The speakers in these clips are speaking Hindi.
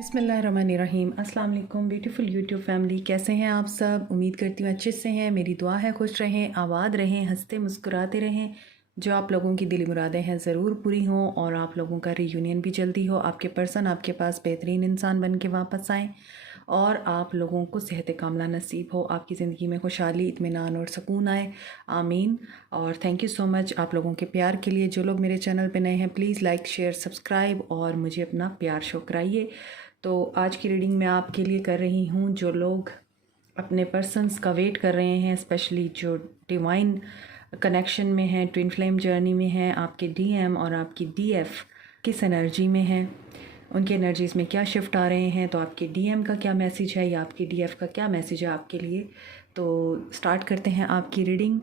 बिस्मिल्लाहिर्रहमानिर्रहीम। अस्सलाम वालेकुम ब्यूटीफुल यूट्यूब फैमिली, कैसे हैं आप सब? उम्मीद करती हूँ अच्छे से हैं। मेरी दुआ है खुश रहें, आबाद रहें, हंसते मुस्कुराते रहें। जो आप लोगों की दिली मुरादें हैं ज़रूर पूरी हों और आप लोगों का रीयूनियन भी जल्दी हो। आपके पर्सन आपके पास बेहतरीन इंसान बन के वापस आएँ और आप लोगों को सेहत कामला नसीब हो। आपकी ज़िंदगी में खुशहाली, इत्मीनान और सुकून आए, आमीन। और थैंक यू सो मच आप लोगों के प्यार के लिए। जो लोग मेरे चैनल पे नए हैं प्लीज़ लाइक शेयर सब्सक्राइब और मुझे अपना प्यार शो कराइए। तो आज की रीडिंग मैं आपके लिए कर रही हूँ जो लोग अपने पर्सन्स का वेट कर रहे हैं, स्पेशली जो डिवाइन कनेक्शन में हैं, ट्विन फ्लेम जर्नी में हैं, आपके डीएम और आपकी डीएफ किस एनर्जी में हैं, उनकी एनर्जीज़ में क्या शिफ्ट आ रहे हैं, तो आपके डीएम का क्या मैसेज है या आपकी डीएफ का क्या मैसेज है आपके लिए। तो स्टार्ट करते हैं आपकी रीडिंग।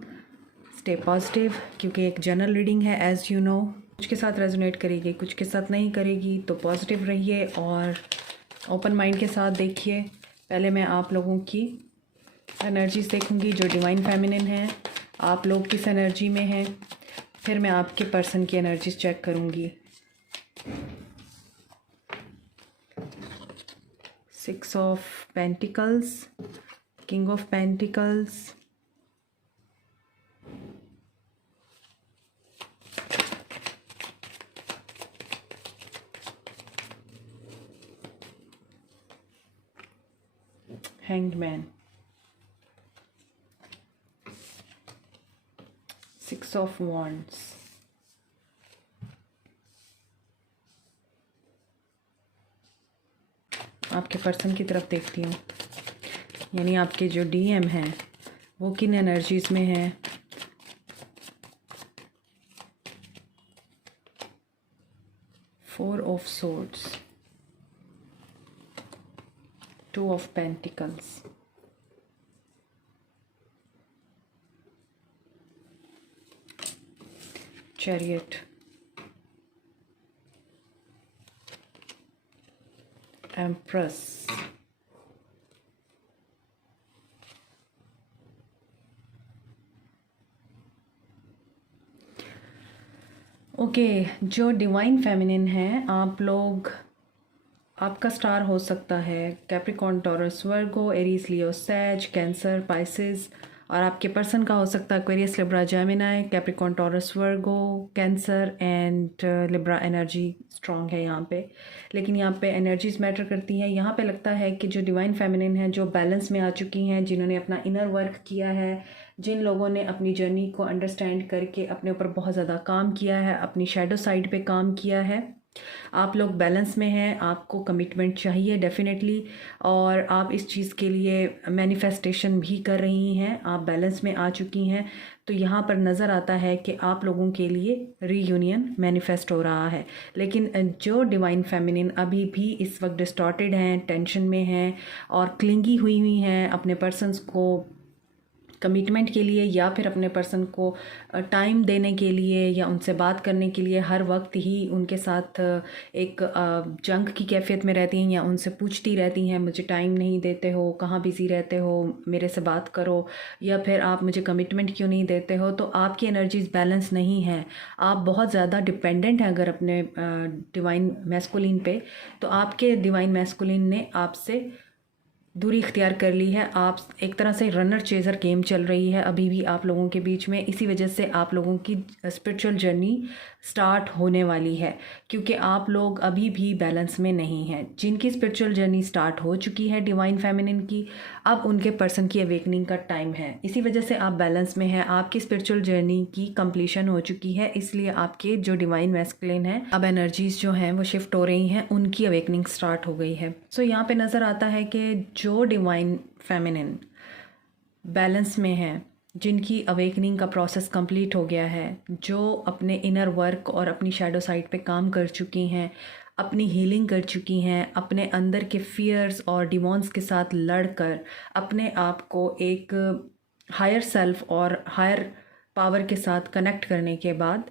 स्टे पॉजिटिव, क्योंकि एक जनरल रीडिंग है एज़ यू नो। कुछ के साथ रेजोनेट करेगी, कुछ के साथ नहीं करेगी, तो पॉजिटिव रहिए और ओपन माइंड के साथ देखिए। पहले मैं आप लोगों की एनर्जीज देखूंगी जो डिवाइन फेमिनिन है, आप लोग किस एनर्जी में हैं, फिर मैं आपके पर्सन की एनर्जीज चेक करूंगी। 6 of pentacles, king of pentacles, hanged man, 6 of wands, आपके पर्सन की तरफ देखती हूँ, यानी आपके जो डीएम हैं वो किन एनर्जीज़ में हैं। 4 of swords, 2 of pentacles, chariot, empress, okay. जो डिवाइन फेमिनिन है, आप लोग, आपका स्टार हो सकता है कैप्रिकॉर्न, टॉरस, वर्गो, एरीज, लियो, सैज, कैंसर, पाइसेस, और आपके पर्सन का हो सकता है Aquarius, Libra, Gemini, Capricorn, taurus, Virgo, cancer and Libra. Energy strong है यहाँ पे, लेकिन यहाँ पे एनर्जीज मैटर करती हैं। यहाँ पे लगता है कि जो डिवाइन फेमिनिन है, जो बैलेंस में आ चुकी हैं, जिन्होंने अपना इनर वर्क किया है, जिन लोगों ने अपनी जर्नी को अंडरस्टैंड करके अपने ऊपर बहुत ज़्यादा काम किया है, अपनी शैडो साइड पे काम किया है, आप लोग बैलेंस में हैं। आपको कमिटमेंट चाहिए डेफिनेटली, और आप इस चीज़ के लिए मैनिफेस्टेशन भी कर रही हैं। आप बैलेंस में आ चुकी हैं, तो यहाँ पर नज़र आता है कि आप लोगों के लिए रीयूनियन मैनिफेस्ट हो रहा है। लेकिन जो डिवाइन फेमिनिन अभी भी इस वक्त डिस्टॉर्टेड हैं, टेंशन में हैं और क्लिंगी हुई हैं अपने पर्सन्स को कमिटमेंट के लिए, या फिर अपने पर्सन को टाइम देने के लिए या उनसे बात करने के लिए हर वक्त ही उनके साथ एक जंग की कैफियत में रहती हैं, या उनसे पूछती रहती हैं मुझे टाइम नहीं देते हो, कहाँ बिज़ी रहते हो, मेरे से बात करो, या फिर आप मुझे कमिटमेंट क्यों नहीं देते हो। तो आपकी एनर्जीज बैलेंस नहीं है, आप बहुत ज़्यादा डिपेंडेंट हैं अगर अपने डिवाइन मैस्कुलिन पे, तो आपके डिवाइन मैस्कुलिन ने आपसे दूरी इख्तियार कर ली है। आप एक तरह से रनर चेज़र गेम चल रही है अभी भी आप लोगों के बीच में। इसी वजह से आप लोगों की स्पिरिचुअल जर्नी स्टार्ट होने वाली है, क्योंकि आप लोग अभी भी बैलेंस में नहीं हैं। जिनकी स्पिरिचुअल जर्नी स्टार्ट हो चुकी है डिवाइन फेमिनिन की, अब उनके पर्सन की अवेकनिंग का टाइम है। इसी वजह से आप बैलेंस में हैं, आपकी स्पिरिचुअल जर्नी की कंप्लीशन हो चुकी है, इसलिए आपके जो डिवाइन मैस्कुलिन हैं, अब एनर्जीज जो हैं वो शिफ्ट हो रही हैं, उनकी अवेकनिंग स्टार्ट हो गई है। सो यहाँ पे नज़र आता है कि जो डिवाइन फेमिनिन बैलेंस में है, जिनकी अवेकनिंग का प्रोसेस कंप्लीट हो गया है, जो अपने इनर वर्क और अपनी शैडो साइड पे काम कर चुकी हैं, अपनी हीलिंग कर चुकी हैं, अपने अंदर के फियर्स और डिमॉन्स के साथ लड़कर अपने आप को एक हायर सेल्फ और हायर पावर के साथ कनेक्ट करने के बाद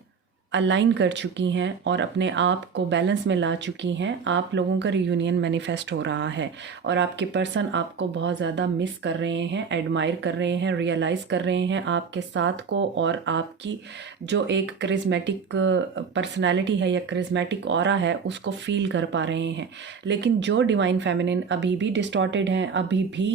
अलाइन कर चुकी हैं और अपने आप को बैलेंस में ला चुकी हैं। आप लोगों का रियूनियन मैनिफेस्ट हो रहा है और आपके पर्सन आपको बहुत ज़्यादा मिस कर रहे हैं, एडमायर कर रहे हैं, रियलाइज़ कर रहे हैं आपके साथ को, और आपकी जो एक करिस्मेटिक पर्सनालिटी है या करिस्मेटिक ऑरा है उसको फील कर पा रहे हैं। लेकिन जो डिवाइन फेमिनिन अभी भी डिस्टॉर्टेड हैं, अभी भी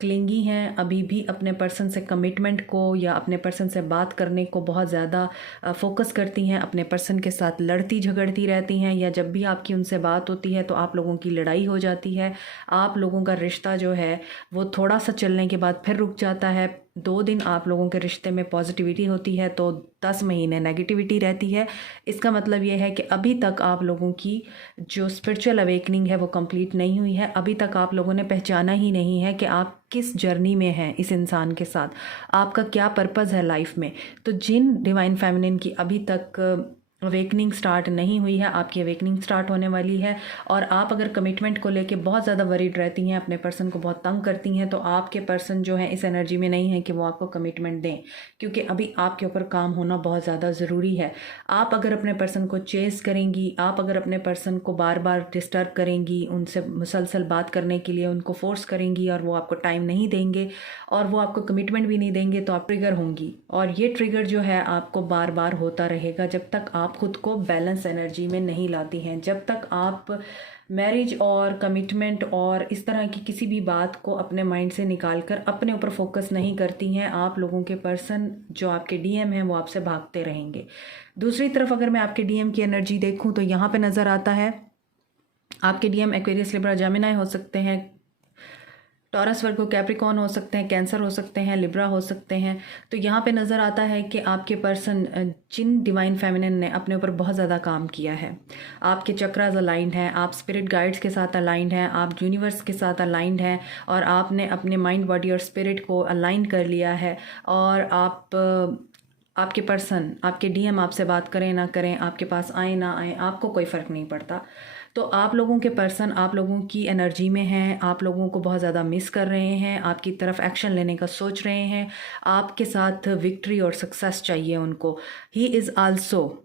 क्लिंगी हैं, अभी भी अपने पर्सन से कमिटमेंट को या अपने पर्सन से बात करने को बहुत ज़्यादा फोकस करती हैं, अपने पर्सन के साथ लड़ती झगड़ती रहती हैं, या जब भी आपकी उनसे बात होती है तो आप लोगों की लड़ाई हो जाती है। आप लोगों का रिश्ता जो है वो थोड़ा सा चलने के बाद फिर रुक जाता है। 2 दिन आप लोगों के रिश्ते में पॉजिटिविटी होती है तो 10 महीने नेगेटिविटी रहती है। इसका मतलब ये है कि अभी तक आप लोगों की जो स्पिरिचुअल अवेकनिंग है वो कंप्लीट नहीं हुई है। अभी तक आप लोगों ने पहचाना ही नहीं है कि आप किस जर्नी में हैं इस इंसान के साथ, आपका क्या पर्पज़ है लाइफ में। तो जिन डिवाइन फेमिनिन की अभी तक अवेकनिंग स्टार्ट नहीं हुई है, आपकी अवेकनिंग स्टार्ट होने वाली है। और आप अगर कमिटमेंट को लेके बहुत ज़्यादा वरीड रहती हैं, अपने पर्सन को बहुत तंग करती हैं, तो आपके पर्सन जो है इस एनर्जी में नहीं है कि वो आपको कमिटमेंट दें, क्योंकि अभी आपके ऊपर काम होना बहुत ज़्यादा ज़रूरी है। आप अगर अपने पर्सन को चेस करेंगी, आप अगर अपने पर्सन को बार बार डिस्टर्ब करेंगी, उनसे मुसलसल बात करने के लिए उनको फोर्स करेंगी और वो आपको टाइम नहीं देंगे और वो आपको कमिटमेंट भी नहीं देंगे, तो आप ट्रिगर होंगी। और ये ट्रिगर जो है आपको बार बार होता रहेगा जब तक आप खुद को बैलेंस एनर्जी में नहीं लाती हैं। जब तक आप मैरिज और कमिटमेंट और इस तरह की किसी भी बात को अपने माइंड से निकाल कर अपने ऊपर फोकस नहीं करती हैं, आप लोगों के पर्सन जो आपके डीएम हैं वो आपसे भागते रहेंगे। दूसरी तरफ अगर मैं आपके डीएम की एनर्जी देखूं तो यहाँ पे नज़र आता है आपके डीएम एक्वेरियस, लिब्रा, जेमिनी हो सकते हैं, टॉरस, वर्गो, कैप्रिकॉर्न हो सकते हैं, कैंसर हो सकते हैं, लिब्रा हो सकते हैं। तो यहाँ पे नज़र आता है कि आपके पर्सन जिन डिवाइन फेमिनिन ने अपने ऊपर बहुत ज़्यादा काम किया है, आपके चक्रास अलाइंड हैं, आप स्पिरिट गाइड्स के साथ अलाइंड हैं, आप यूनिवर्स के साथ अलाइंड हैं, और आपने अपने माइंड, बॉडी और स्पिरिट को अलाइन कर लिया है। और आपके पर्सन, आपके डीएम आपसे बात करें ना करें, आपके पास आए ना आए, आपको कोई फ़र्क नहीं पड़ता। तो आप लोगों के पर्सन आप लोगों की एनर्जी में हैं, आप लोगों को बहुत ज़्यादा मिस कर रहे हैं, आपकी तरफ एक्शन लेने का सोच रहे हैं, आपके साथ विक्ट्री और सक्सेस चाहिए उनको। He is also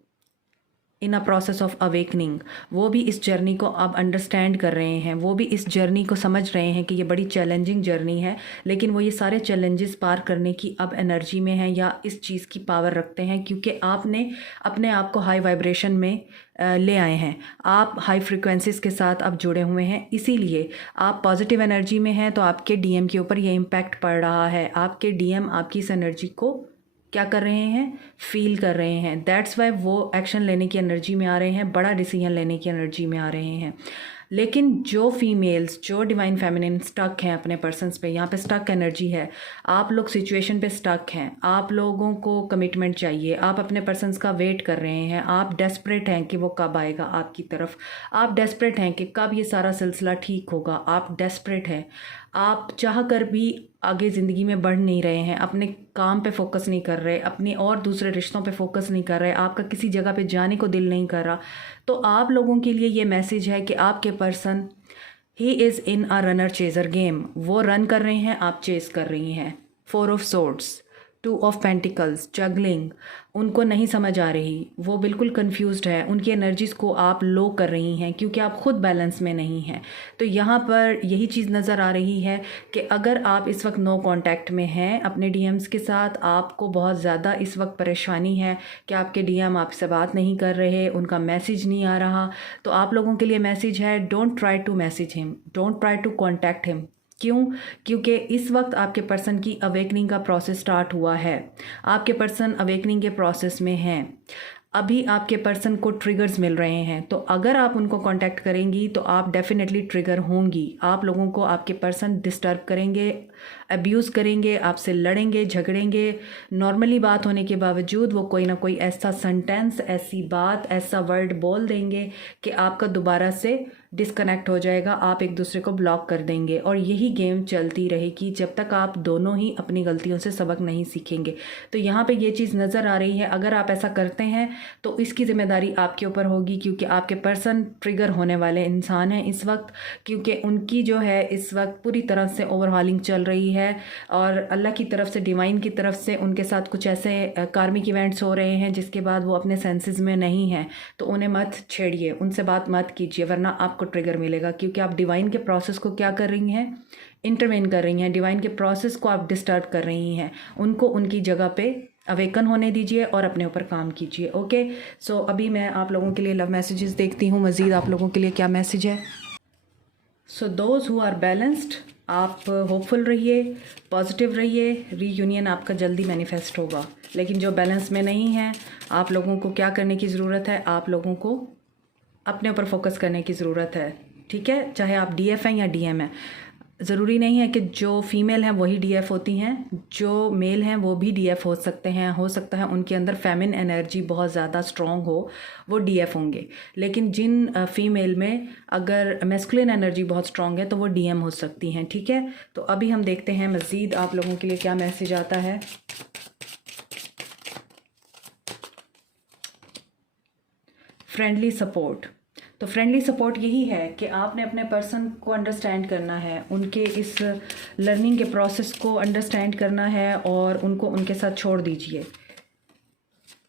in a process of awakening. वो भी इस जर्नी को अब अंडरस्टैंड कर रहे हैं, वो भी इस जर्नी को समझ रहे हैं कि ये बड़ी चैलेंजिंग जर्नी है, लेकिन वो ये सारे चैलेंजेस पार करने की अब एनर्जी में हैं या इस चीज़ की पावर रखते हैं, क्योंकि आपने अपने आप को हाई वाइब्रेशन में ले आए हैं। आप हाई फ्रिक्वेंसीज के साथ अब जुड़े हुए हैं, इसीलिए आप पॉजिटिव एनर्जी में हैं। तो आपके डीएम के ऊपर ये इम्पैक्ट पड़ रहा है, आपके डीएम आपकी इस एनर्जी को क्या कर रहे हैं, फील कर रहे हैं। दैट्स वाई वो एक्शन लेने की एनर्जी में आ रहे हैं, बड़ा डिसीजन लेने की एनर्जी में आ रहे हैं। लेकिन जो फीमेल्स, जो डिवाइन फेमिनिन स्टक हैं अपने पर्सन्स पे, यहाँ पे स्टक एनर्जी है, आप लोग सिचुएशन पे स्टक हैं, आप लोगों को कमिटमेंट चाहिए, आप अपने पर्सन्स का वेट कर रहे हैं, आप डेस्परेट हैं कि वो कब आएगा आपकी तरफ, आप डेस्परेट हैं कि कब ये सारा सिलसिला ठीक होगा, आप डेस्परेट हैं, आप चाह कर भी आगे ज़िंदगी में बढ़ नहीं रहे हैं, अपने काम पे फोकस नहीं कर रहे, अपने और दूसरे रिश्तों पे फोकस नहीं कर रहे, आपका किसी जगह पे जाने को दिल नहीं कर रहा। तो आप लोगों के लिए ये मैसेज है कि आपके person he is in a runner chaser game. वो रन कर रहे हैं, आप चेस कर रही हैं। 4 of swords, 2 of pentacles, juggling, उनको नहीं समझ आ रही, वो बिल्कुल कंफ्यूज्ड है, उनकी एनर्जीज़ को आप लो कर रही हैं क्योंकि आप खुद बैलेंस में नहीं हैं। तो यहाँ पर यही चीज़ नज़र आ रही है कि अगर आप इस वक्त नो कांटेक्ट में हैं अपने डीएम्स के साथ, आपको बहुत ज़्यादा इस वक्त परेशानी है कि आपके डीएम आपसे बात नहीं कर रहे, उनका मैसेज नहीं आ रहा, तो आप लोगों के लिए मैसेज है, don't try to message him, don't try to contact him. क्यों? क्योंकि इस वक्त आपके पर्सन की अवेकनिंग का प्रोसेस स्टार्ट हुआ है, आपके पर्सन अवेकनिंग के प्रोसेस में हैं, अभी आपके पर्सन को ट्रिगर्स मिल रहे हैं। तो अगर आप उनको कांटेक्ट करेंगी तो आप डेफिनेटली ट्रिगर होंगी, आप लोगों को आपके पर्सन डिस्टर्ब करेंगे, अब्यूज़ करेंगे, आपसे लड़ेंगे, झगड़ेंगे। नॉर्मली बात होने के बावजूद वो कोई ना कोई ऐसा सेंटेंस, ऐसी बात, ऐसा वर्ड बोल देंगे कि आपका दोबारा से डिस्कनेक्ट हो जाएगा, आप एक दूसरे को ब्लॉक कर देंगे, और यही गेम चलती रहेगी जब तक आप दोनों ही अपनी गलतियों से सबक नहीं सीखेंगे। तो यहाँ पे ये चीज़ नज़र आ रही है, अगर आप ऐसा करते हैं तो इसकी ज़िम्मेदारी आपके ऊपर होगी, क्योंकि आपके पर्सन ट्रिगर होने वाले इंसान हैं इस वक्त, क्योंकि उनकी जो है इस वक्त पूरी तरह से ओवरहॉलिंग चल रही है। है और अल्लाह की तरफ से, डिवाइन की तरफ से उनके साथ कुछ ऐसे कार्मिक इवेंट्स हो रहे हैं जिसके बाद वो अपने सेंसेस में नहीं हैं, तो उन्हें मत छेड़िए, उनसे बात मत कीजिए, वरना आपको ट्रिगर मिलेगा, क्योंकि आप डिवाइन के प्रोसेस को क्या कर रही हैं, इंटरवेन कर रही हैं, डिवाइन के प्रोसेस को आप डिस्टर्ब कर रही हैं। उनको उनकी जगह पे अवेकन होने दीजिए और अपने ऊपर काम कीजिए। ओके, सो अभी मैं आप लोगों के लिए लव मैसेजेस देखती हूँ, मज़ीद आप लोगों के लिए क्या मैसेज है। सो दोज़ हु आर बैलेंस्ड, आप होपफुल रहिए, पॉजिटिव रहिए, रीयूनियन आपका जल्दी मैनिफेस्ट होगा। लेकिन जो बैलेंस में नहीं है, आप लोगों को क्या करने की ज़रूरत है, आप लोगों को अपने ऊपर फोकस करने की ज़रूरत है। ठीक है, चाहे आप डीएफ हैं या डीएम हैं, ज़रूरी नहीं है कि जो फीमेल हैं वही डीएफ होती हैं, जो मेल हैं वो भी डीएफ हो सकते हैं। हो सकता है उनके अंदर फेमिन एनर्जी बहुत ज़्यादा स्ट्रॉन्ग हो, वो डीएफ होंगे। लेकिन जिन फीमेल में अगर मैस्कुलिन एनर्जी बहुत स्ट्रॉन्ग है तो वो डीएम हो सकती हैं। ठीक है, तो अभी हम देखते हैं मज़ीद आप लोगों के लिए क्या मैसेज आता है। फ्रेंडली सपोर्ट, तो फ्रेंडली सपोर्ट यही है कि आपने अपने पर्सन को अंडरस्टैंड करना है, उनके इस लर्निंग के प्रोसेस को अंडरस्टैंड करना है और उनको उनके साथ छोड़ दीजिए।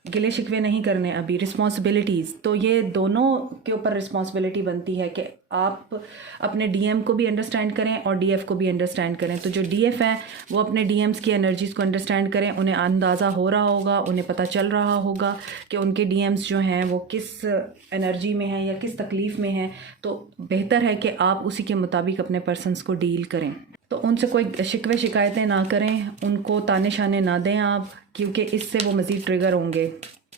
गिले शिकवे नहीं करने अभी। रिस्पॉन्सिबिलिटीज़, तो ये दोनों के ऊपर रिस्पॉन्सिबिलिटी बनती है कि आप अपने डीएम को भी अंडरस्टैंड करें और डीएफ को भी अंडरस्टैंड करें। तो जो डीएफ हैं वो अपने डीएम्स की एनर्जीज़ को अंडरस्टैंड करें, उन्हें अंदाज़ा हो रहा होगा, उन्हें पता चल रहा होगा कि उनके डीएम्स जो हैं वो किस एनर्जी में हैं या किस तकलीफ़ में हैं। तो बेहतर है कि आप उसी के मुताबिक अपने पर्सनस को डील करें। तो उनसे कोई शिकवे शिकायतें ना करें, उनको ताने शाने ना दें आप, क्योंकि इससे वो मज़ीद ट्रिगर होंगे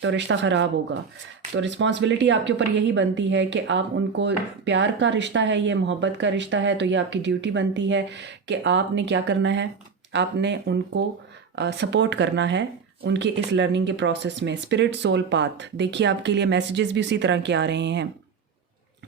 तो रिश्ता ख़राब होगा। तो रिस्पॉन्सिबिलिटी आपके ऊपर यही बनती है कि आप उनको, प्यार का रिश्ता है ये, मोहब्बत का रिश्ता है, तो ये आपकी ड्यूटी बनती है कि आपने क्या करना है, आपने उनको सपोर्ट करना है उनके इस लर्निंग के प्रोसेस में। स्पिरिट सोल पाथ, देखिए आपके लिए मैसेजेस भी उसी तरह के आ रहे हैं।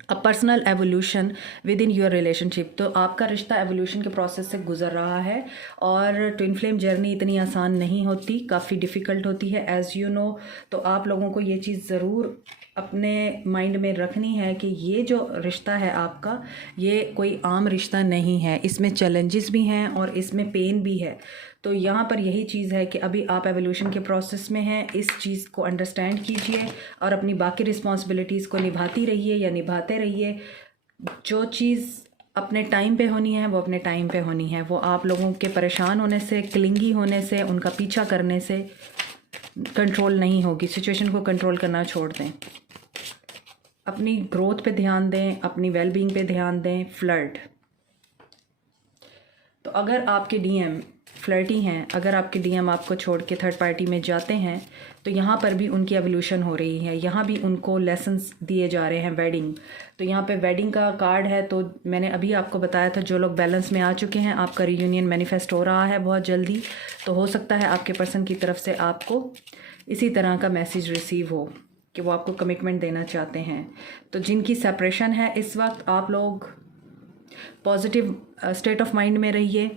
A personal evolution with in your relationship, तो आपका रिश्ता एवोल्यूशन के प्रोसेस से गुजर रहा है और ट्विन फ्लेम जर्नी इतनी आसान नहीं होती, काफ़ी डिफ़िकल्ट होती है एज़ यू नो। तो आप लोगों को ये चीज़ ज़रूर अपने माइंड में रखनी है कि ये जो रिश्ता है आपका, ये कोई आम रिश्ता नहीं है, इसमें चैलेंजेस भी हैं और इसमें पेन भी है। तो यहाँ पर यही चीज़ है कि अभी आप एवोल्यूशन के प्रोसेस में हैं, इस चीज़ को अंडरस्टैंड कीजिए और अपनी बाकी रिस्पॉन्सिबिलिटीज़ को निभाती रहिए या निभाते रहिए। जो चीज़ अपने टाइम पे होनी है वो अपने टाइम पे होनी है, वो आप लोगों के परेशान होने से, क्लिंगी होने से, उनका पीछा करने से कंट्रोल नहीं होगी। सिचुएशन को कंट्रोल करना छोड़ दें, अपनी ग्रोथ पे ध्यान दें, अपनी वेलबींग पे ध्यान दें। फ्लर्ट, तो अगर आपके डीएम फ्लर्टी हैं, अगर आपके डीएम आपको छोड़ के थर्ड पार्टी में जाते हैं, तो यहाँ पर भी उनकी एवोल्यूशन हो रही है, यहाँ भी उनको लेसन्स दिए जा रहे हैं। वेडिंग, तो यहाँ पे वेडिंग का कार्ड है। तो मैंने अभी आपको बताया था, जो लोग बैलेंस में आ चुके हैं, आपका रीयूनियन मैनिफेस्ट हो रहा है बहुत जल्दी। तो हो सकता है आपके पर्सन की तरफ से आपको इसी तरह का मैसेज रिसीव हो कि वो आपको कमिटमेंट देना चाहते हैं। तो जिनकी सेपरेशन है इस वक्त, आप लोग पॉजिटिव स्टेट ऑफ माइंड में रहिए,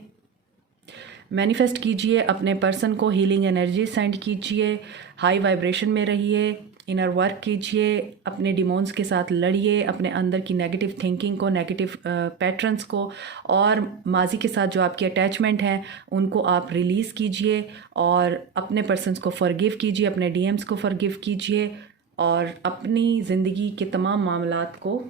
मैनिफेस्ट कीजिए अपने पर्सन को, हीलिंग एनर्जी सेंड कीजिए, हाई वाइब्रेशन में रहिए, इनर वर्क कीजिए, अपने डिमोन्स के साथ लड़िए, अपने अंदर की नेगेटिव थिंकिंग को, नेगेटिव पैटर्न्स को और माजी के साथ जो आपकी अटैचमेंट है उनको आप रिलीज़ कीजिए और अपने पर्सन्स को फॉरगिव कीजिए, अपने डीएम्स को फॉरगिव कीजिए और अपनी ज़िंदगी के तमाम मामलात को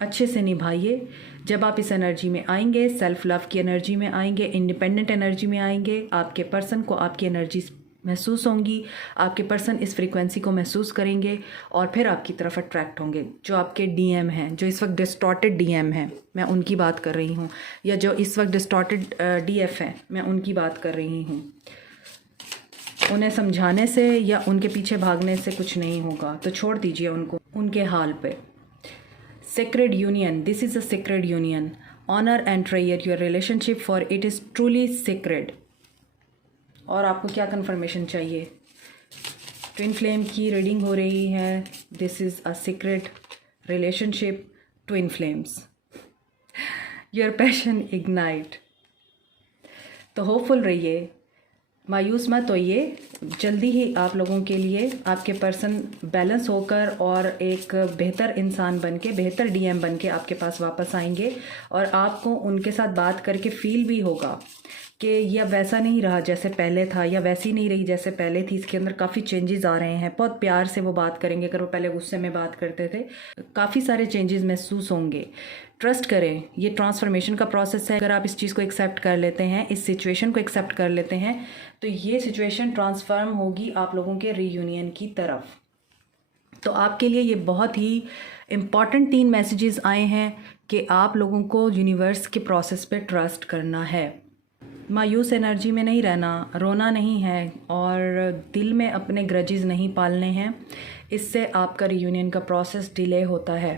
अच्छे से निभाइए। जब आप इस एनर्जी में आएंगे, सेल्फ लव की एनर्जी में आएंगे, इंडिपेंडेंट एनर्जी में आएंगे, आपके पर्सन को आपकी एनर्जी महसूस होंगी, आपके पर्सन इस फ्रीक्वेंसी को महसूस करेंगे और फिर आपकी तरफ अट्रैक्ट होंगे। जो आपके डीएम हैं, जो इस वक्त डिस्टॉर्टेड डीएम हैं, मैं उनकी बात कर रही हूँ, या जो इस वक्त डिस्टॉर्टेड डीएफ हैं, मैं उनकी बात कर रही हूँ। उन्हें समझाने से या उनके पीछे भागने से कुछ नहीं होगा, तो छोड़ दीजिए उनको उनके हाल पे। Sacred union, this is a sacred union. Honor and treasure your relationship for it is truly sacred. और आपको क्या कंफर्मेशन चाहिए? ट्विन फ्लेम की रीडिंग हो रही है। This is a secret relationship, twin flames, your passion ignite. तो होपफुल रहिए, मायूस मत होइए, जल्दी ही आप लोगों के लिए आपके पर्सन बैलेंस होकर और एक बेहतर इंसान बन के, बेहतर डीएम बन के आपके पास वापस आएंगे। और आपको उनके साथ बात करके फील भी होगा कि यह वैसा नहीं रहा जैसे पहले था, या वैसी नहीं रही जैसे पहले थी, इसके अंदर काफ़ी चेंजेस आ रहे हैं। बहुत प्यार से वो बात करेंगे, अगर वो पहले गुस्से में बात करते थे काफ़ी सारे चेंजेस महसूस होंगे। ट्रस्ट करें, ये ट्रांसफॉर्मेशन का प्रोसेस है। अगर आप इस चीज़ को एक्सेप्ट कर लेते हैं, इस सिचुएशन को एक्सेप्ट कर लेते हैं, तो ये सिचुएशन ट्रांसफॉर्म होगी आप लोगों के रीयूनियन की तरफ। तो आपके लिए ये बहुत ही इम्पॉर्टेंट 3 मैसेजेस आए हैं कि आप लोगों को यूनिवर्स के प्रोसेस पे ट्रस्ट करना है। मायूस एनर्जी में नहीं रहना, रोना नहीं है, और दिल में अपने ग्रजेस नहीं पालने हैं। इससे आपका रीयूनियन का प्रोसेस डिले होता है।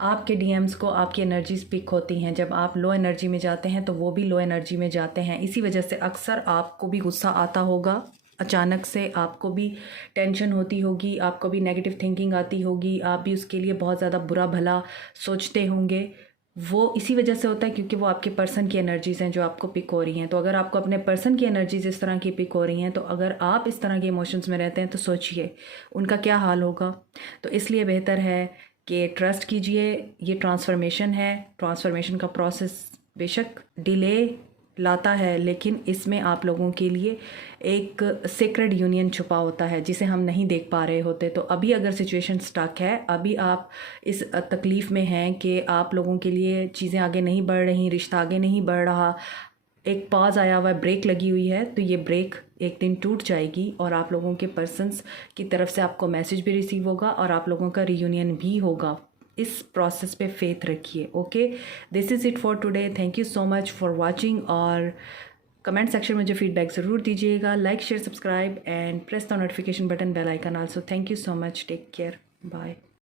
आपके डीएम्स को आपकी एनर्जीज पिक होती हैं। जब आप लो एनर्जी में जाते हैं तो वो भी लो एनर्जी में जाते हैं। इसी वजह से अक्सर आपको भी गुस्सा आता होगा, अचानक से आपको भी टेंशन होती होगी, आपको भी नेगेटिव थिंकिंग आती होगी, आप भी उसके लिए बहुत ज़्यादा बुरा भला सोचते होंगे। वो इसी वजह से होता है क्योंकि वो आपके पर्सन की एनर्जीज़ हैं जो आपको पिक हो रही हैं। तो अगर आपको अपने पर्सन की एनर्जीज इस तरह की पिक हो रही हैं, तो अगर आप इस तरह के इमोशंस में रहते हैं तो सोचिए उनका क्या हाल होगा। तो इसलिए बेहतर है कि ट्रस्ट कीजिए। ये ट्रांसफॉर्मेशन है, ट्रांसफॉर्मेशन का प्रोसेस बेशक डिले लाता है, लेकिन इसमें आप लोगों के लिए एक सेक्रेड यूनियन छुपा होता है जिसे हम नहीं देख पा रहे होते। तो अभी अगर सिचुएशन स्टक है, अभी आप इस तकलीफ़ में हैं कि आप लोगों के लिए चीज़ें आगे नहीं बढ़ रही, रिश्ता आगे नहीं बढ़ रहा, एक पॉज आया हुआ है, ब्रेक लगी हुई है, तो ये ब्रेक एक दिन टूट जाएगी और आप लोगों के पर्सन्स की तरफ से आपको मैसेज भी रिसीव होगा और आप लोगों का रीयूनियन भी होगा। इस प्रोसेस पे फेथ रखिए। Okay, this is it for today. Thank you so much for watching, और कमेंट सेक्शन में मुझे फीडबैक ज़रूर दीजिएगा। Like, share, subscribe and press the notification button, bell icon also. Thank you so much, take care, bye.